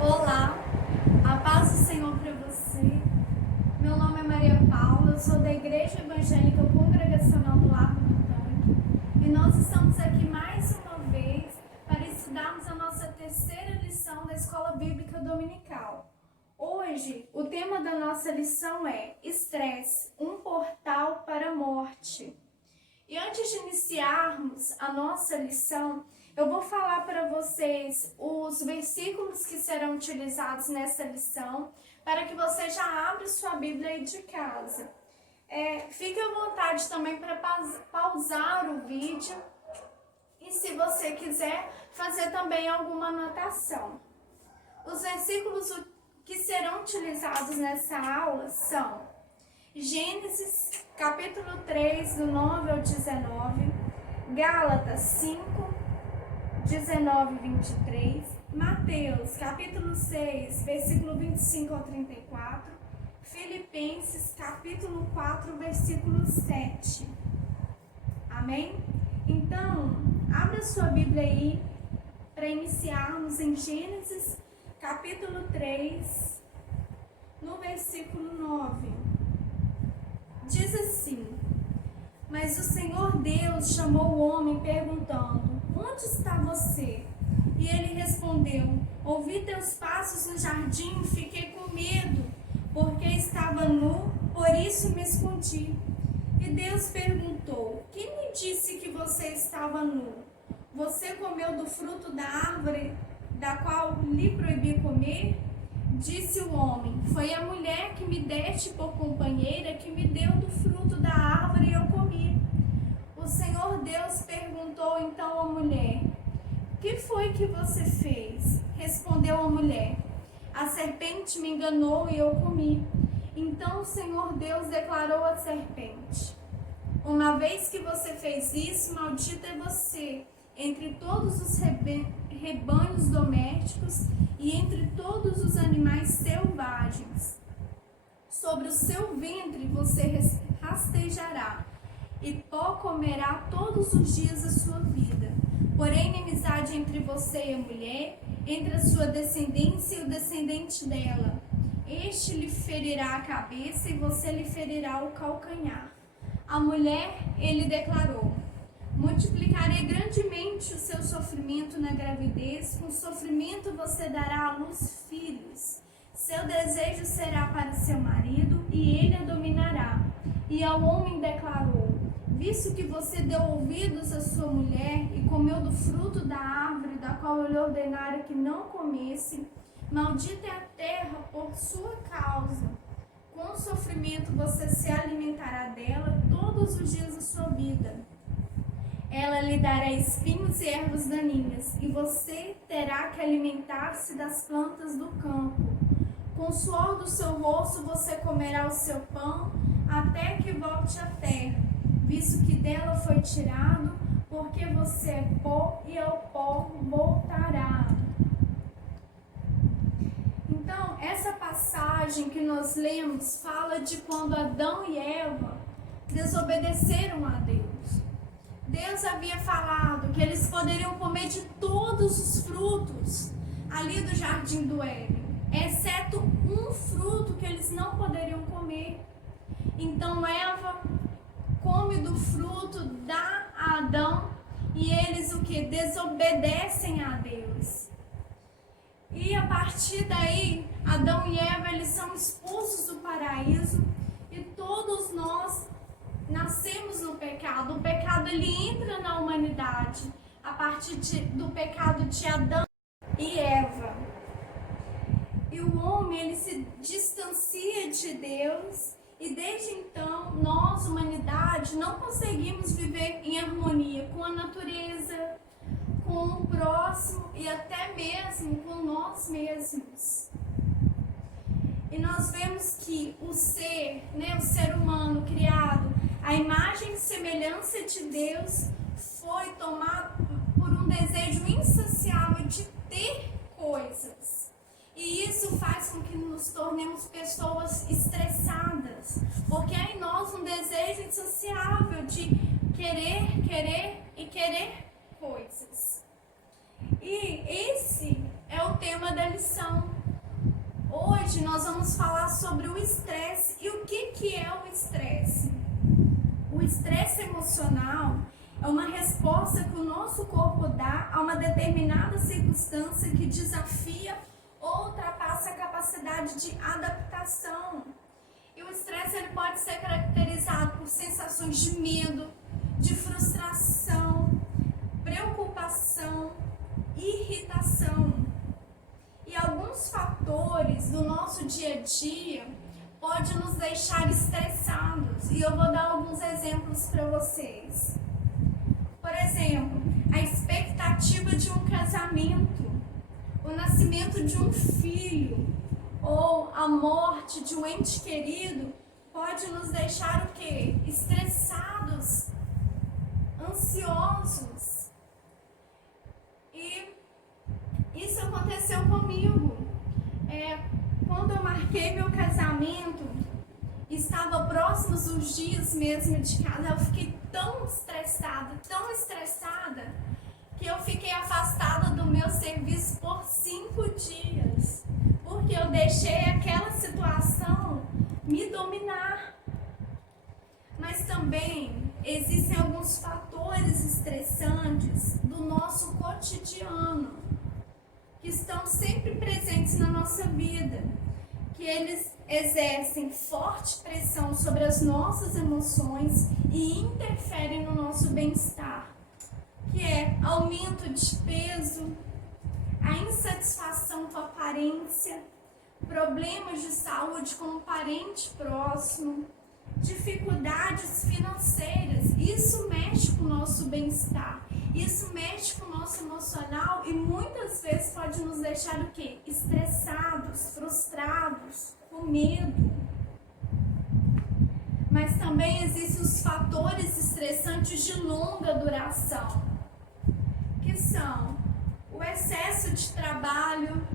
Olá, a paz do Senhor para você. Meu nome é Maria Paula, eu sou da Igreja Evangélica Congregacional do Largo do Tanque e nós estamos aqui mais uma vez para estudarmos a nossa terceira lição da Escola Bíblica Dominical. Hoje, o tema da nossa lição é Estresse, um portal para a morte. E antes de iniciarmos a nossa lição, eu vou falar para vocês os versículos que serão utilizados nessa lição, para que você já abra sua Bíblia aí de casa. Fique à vontade também para pausar o vídeo e, se você quiser, fazer também alguma anotação. Os versículos que serão utilizados nessa aula são Gênesis, capítulo 3, do 9 ao 19, Gálatas 5, 19 e 23, Mateus, capítulo 6, versículo 25 ao 34, Filipenses, capítulo 4, versículo 7. Amém? Então, abra sua Bíblia aí para iniciarmos em Gênesis, capítulo 3, no versículo 9. Diz assim: Mas o Senhor Deus chamou o homem perguntando: Onde está você? E ele respondeu: Ouvi teus passos no jardim e fiquei com medo, porque estava nu, por isso me escondi. E Deus perguntou: Quem me disse que você estava nu? Você comeu do fruto da árvore da qual lhe proibi comer? Disse o homem: Foi a mulher que me deste por companheira que me deu do fruto da árvore e eu comi. O Senhor Deus perguntou então à mulher: Que foi que você fez? Respondeu a mulher: A serpente me enganou e eu comi. Então o Senhor Deus declarou à serpente: Uma vez que você fez isso, maldita é você entre todos os rebanhos domésticos e entre todos os animais selvagens. Sobre o seu ventre você rastejará, e pó comerá todos os dias da sua vida. Porém, inimizade entre você e a mulher, entre a sua descendência e o descendente dela. Este lhe ferirá a cabeça e você lhe ferirá o calcanhar. A mulher, ele declarou: Multiplicarei grandemente o seu sofrimento na gravidez, com sofrimento você dará à luz filhos. Seu desejo será para seu marido e ele a dominará. E ao homem declarou: Visto que você deu ouvidos à sua mulher e comeu do fruto da árvore da qual eu lhe ordenara que não comesse, maldita é a terra por sua causa. Com sofrimento você se alimentará dela todos os dias da sua vida. Ela lhe dará espinhos e ervas daninhas, e você terá que alimentar-se das plantas do campo. Com o suor do seu rosto você comerá o seu pão, até que volte à terra, visto que dela foi tirado, porque você é pó e ao pó voltará. Então, essa passagem que nós lemos fala de quando Adão e Eva desobedeceram a Deus. Deus havia falado que eles poderiam comer de todos os frutos ali do jardim do Éden, exceto um fruto que eles não poderiam comer. Então Eva come do fruto, dá a Adão, e eles o que? Desobedecem a Deus. E a partir daí, Adão e Eva, eles são expulsos do paraíso, e todos nós nascemos no pecado. O pecado, ele entra na humanidade a partir do pecado de Adão e Eva. E o homem, ele se distancia de Deus, e desde então nós, humanidade, não conseguimos viver em harmonia com a natureza, com o próximo e até mesmo com nós mesmos. E nós vemos que o ser humano criado à imagem e semelhança de Deus foi tomado por um desejo insaciável de ter coisas. E isso faz com que nos tornemos pessoas estressadas, porque há em nós um desejo insaciável de querer coisas. E esse é o tema da lição. Hoje nós vamos falar sobre o estresse. E o que é o estresse? O estresse emocional é uma resposta que o nosso corpo dá a uma determinada circunstância que desafia ou ultrapassa a capacidade de adaptação. E o estresse ele pode ser caracterizado por sensações de medo, de frustração, preocupação, irritação. E alguns fatores do nosso dia a dia podem nos deixar estressados. E eu vou dar alguns exemplos para vocês. Por exemplo, a expectativa de um casamento, o nascimento de um filho ou a morte de um ente querido pode nos deixar o quê? Estressados, ansiosos. E isso aconteceu comigo. Quando eu marquei meu casamento, estava próximos os dias mesmo de casa, eu fiquei tão estressada, que eu fiquei afastada do meu serviço por 5 dias, porque eu deixei aquela situação me dominar. Mas também existem alguns fatores estressantes do nosso cotidiano, que estão sempre presentes na nossa vida, que eles exercem forte pressão sobre as nossas emoções e interferem no nosso bem-estar, que é aumento de peso, a insatisfação com a aparência, problemas de saúde com um parente próximo, dificuldades financeiras. Isso mexe com o nosso bem-estar, isso mexe com o nosso emocional e muitas vezes pode nos deixar o quê? Estressados, frustrados, com medo. Mas também existem os fatores estressantes de longa duração, que são o excesso de trabalho.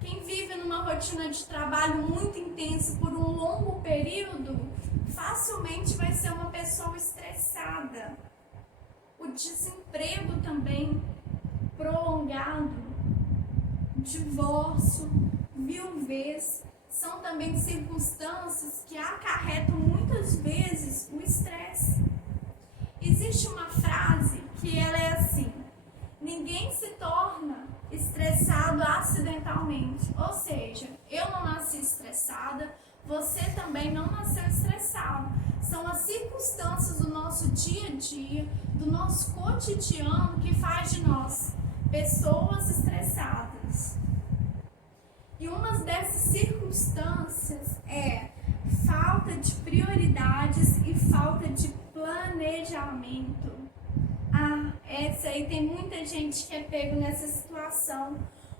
Quem vive numa rotina de trabalho muito intensa por um longo período, facilmente vai ser uma pessoa estressada. O desemprego também prolongado, divórcio, viuvez, são também circunstâncias que acarretam muitas vezes o estresse. Existe uma frase que ela é assim: ninguém se torna estressado acidentalmente. Ou seja, eu não nasci estressada, você também não nasceu estressado. São as circunstâncias do nosso dia a dia, do nosso cotidiano, que faz de nós pessoas estressadas. E uma dessas circunstâncias é falta de prioridades e falta de planejamento. Essa aí tem muita gente que é pego nessa situação.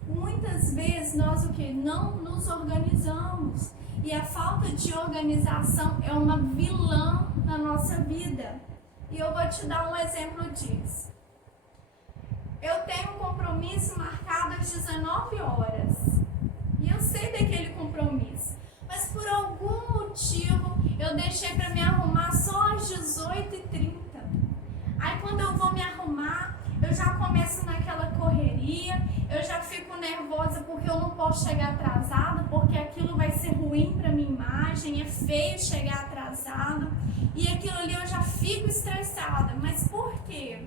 Muitas vezes nós não nos organizamos. E a falta de organização é uma vilã na nossa vida. E eu vou te dar um exemplo disso. Eu tenho um compromisso marcado às 19 horas. E eu sei daquele compromisso. Mas por algum motivo eu deixei para me arrumar só às 18h30. Aí quando eu vou me arrumar, eu já começo naquela correria, eu já fico nervosa porque eu não posso chegar atrasada, porque aquilo vai ser ruim para minha imagem, é feio chegar atrasado, e aquilo ali eu já fico estressada. Mas por quê?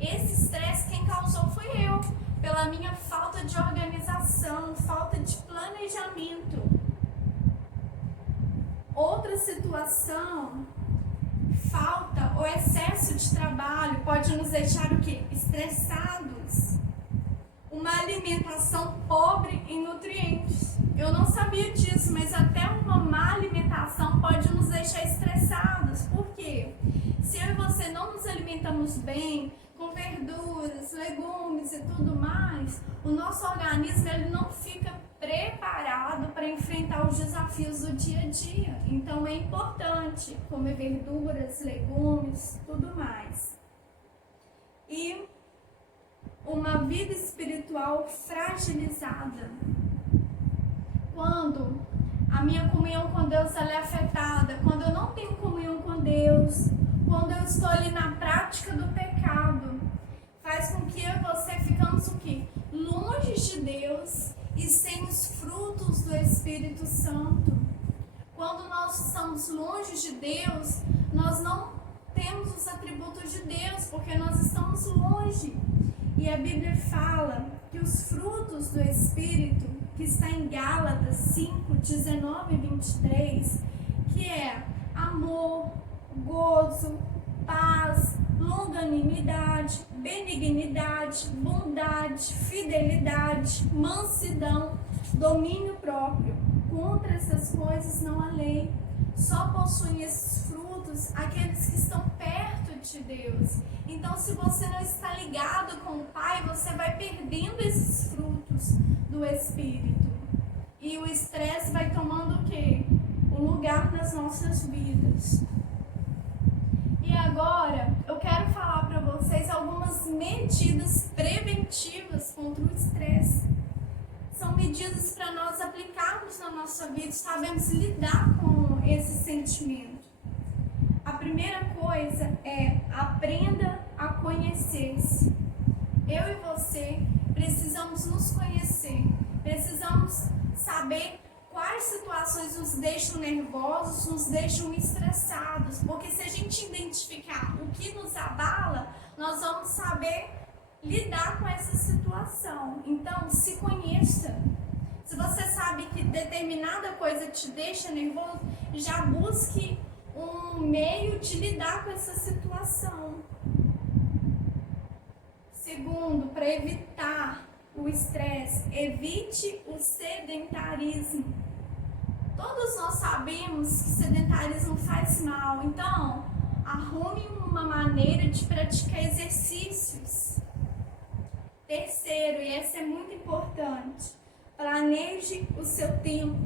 Esse estresse quem causou foi eu, pela minha falta de organização, falta de planejamento. Outra situação, falta ou excesso de trabalho pode nos deixar o quê? Estressados. Uma alimentação pobre em nutrientes. Eu não sabia disso, mas até uma má alimentação pode nos deixar estressados. Por quê? Se eu e você não nos alimentamos bem, com verduras, legumes e tudo mais, o nosso organismo ele não fica preparado para enfrentar os desafios do dia a dia. Então é importante comer verduras, legumes, tudo mais. E uma vida espiritual fragilizada. Quando a minha comunhão com Deus ela é afetada, quando eu não tenho comunhão com Deus, quando eu estou ali na prática do pecado, faz com que eu e você ficamos o quê? Longe de Deus e sem os frutos do Espírito Santo. Quando nós estamos longe de Deus, nós não temos os atributos de Deus, porque nós estamos longe. E a Bíblia fala que os frutos do Espírito, que está em Gálatas 5, 19 e 23, que é amor, gozo, paz, longanimidade, benignidade, bondade, fidelidade, mansidão, domínio próprio. Contra essas coisas não há lei. Só possuem esses frutos aqueles que estão perto de Deus. Então, se você não está ligado com o Pai, você vai perdendo esses frutos do Espírito. E o estresse vai tomando o quê? O lugar nas nossas vidas. E agora, eu quero falar para vocês algumas medidas preventivas contra o estresse. São medidas para nós aplicarmos na nossa vida e sabermos lidar com esse sentimento. A primeira coisa é aprenda a conhecer-se. Eu e você precisamos nos conhecer, precisamos saber quais situações nos deixam nervosos, nos deixam estressados, porque se a gente identificar o que nos abala, nós vamos saber lidar com essa situação. Então, se conheça. Se você sabe que determinada coisa te deixa nervoso, já busque um meio de lidar com essa situação. Segundo, para evitar o estresse, evite o sedentarismo. Todos nós sabemos que sedentarismo faz mal, então arrume uma maneira de praticar exercícios. Terceiro, e esse é muito importante, planeje o seu tempo.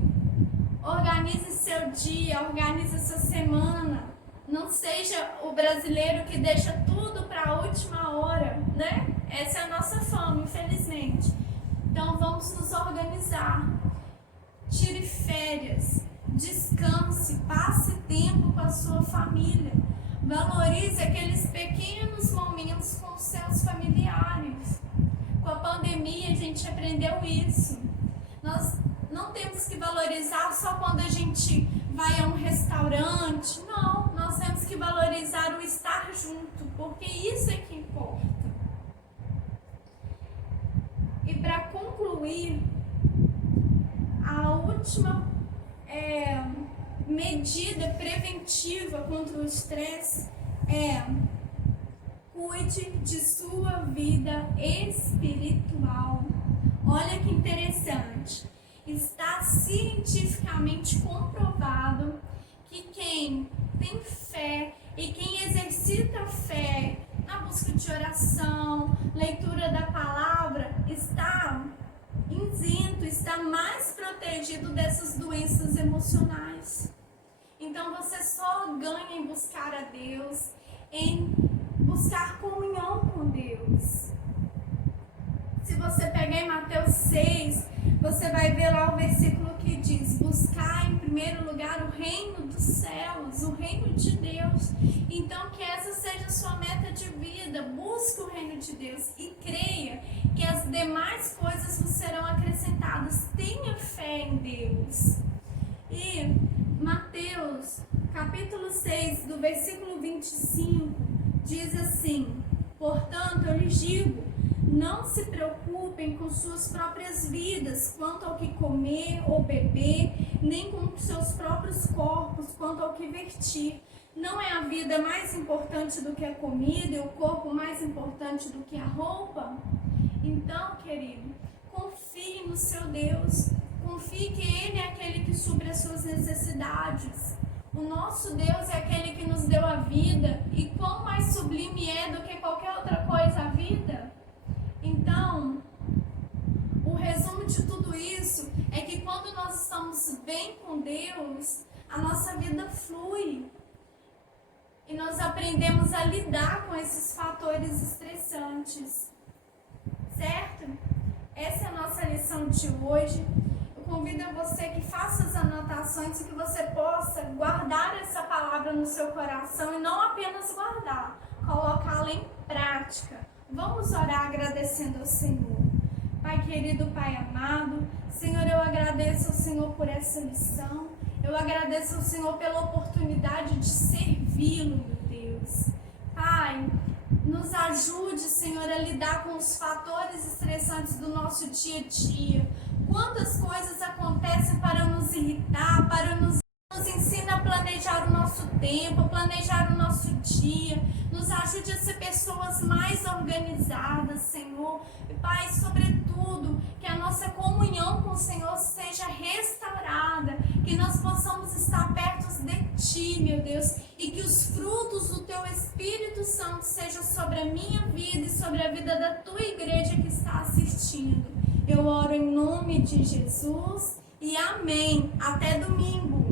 Organize seu dia, organize sua semana. Não seja o brasileiro que deixa tudo para a última hora, né? Essa é a nossa fama, infelizmente. Então vamos nos organizar. Tire férias, descanse, passe tempo com a sua família. Valorize aqueles pequenos momentos com os seus familiares. Com a pandemia a gente aprendeu isso. Nós não temos que valorizar só quando a gente vai a um restaurante. Não, nós temos que valorizar o estar junto, porque isso é que importa. E para concluir, a última medida preventiva contra o estresse é: cuide de sua vida espiritual. Olha que interessante. Está cientificamente comprovado que quem tem fé e quem exercita a fé na busca de oração, leitura da palavra, está isento, está mais protegido dessas doenças emocionais. Então você só ganha em buscar a Deus, em buscar comunhão com Deus. Se você pegar em Mateus 6, você vai ver lá o versículo que diz: buscar em primeiro lugar o reino dos céus, o reino de Deus. Então que essa seja a sua meta de vida. Busque o reino de Deus e creia que as demais coisas vos serão acrescentadas. Tenha fé em Deus. E Mateus capítulo 6, do versículo 25, diz assim: portanto eu lhes digo, não se preocupem com suas próprias vidas quanto ao que comer ou beber, nem com seus próprios corpos quanto ao que vestir. Não é a vida mais importante do que a comida e o corpo mais importante do que a roupa? Então, querido, confie no seu Deus. Confie que Ele é aquele que supre as suas necessidades. O nosso Deus é aquele que nos deu a vida. E quão mais sublime é do que qualquer outra coisa a vida? Então, o resumo de tudo isso é que quando nós estamos bem com Deus, a nossa vida flui. E nós aprendemos a lidar com esses fatores estressantes. Certo? Essa é a nossa lição de hoje. Eu convido a você que faça as anotações e que você possa guardar essa palavra no seu coração e não apenas guardar, colocá-la em prática. Vamos orar agradecendo ao Senhor. Pai Pai querido, Pai amado. Senhor, eu agradeço ao Senhor por essa lição. Eu agradeço ao Senhor pela oportunidade de servi-lo, meu Deus. Pai, nos ajude, Senhor, a lidar com os fatores estressantes do nosso dia a dia. Quantas coisas acontecem para nos irritar, para nos ensina a planejar o nosso tempo, a planejar o nosso dia. Nos ajude a ser pessoas mais organizadas, Senhor. E, Pai, sobretudo, que a nossa comunhão com o Senhor seja restaurada, que nós possamos estar perto de Ti, meu Deus, e que os frutos do Teu Espírito Santo sejam sobre a minha vida e sobre a vida da Tua igreja que está assistindo. Eu oro em nome de Jesus e amém. Até domingo.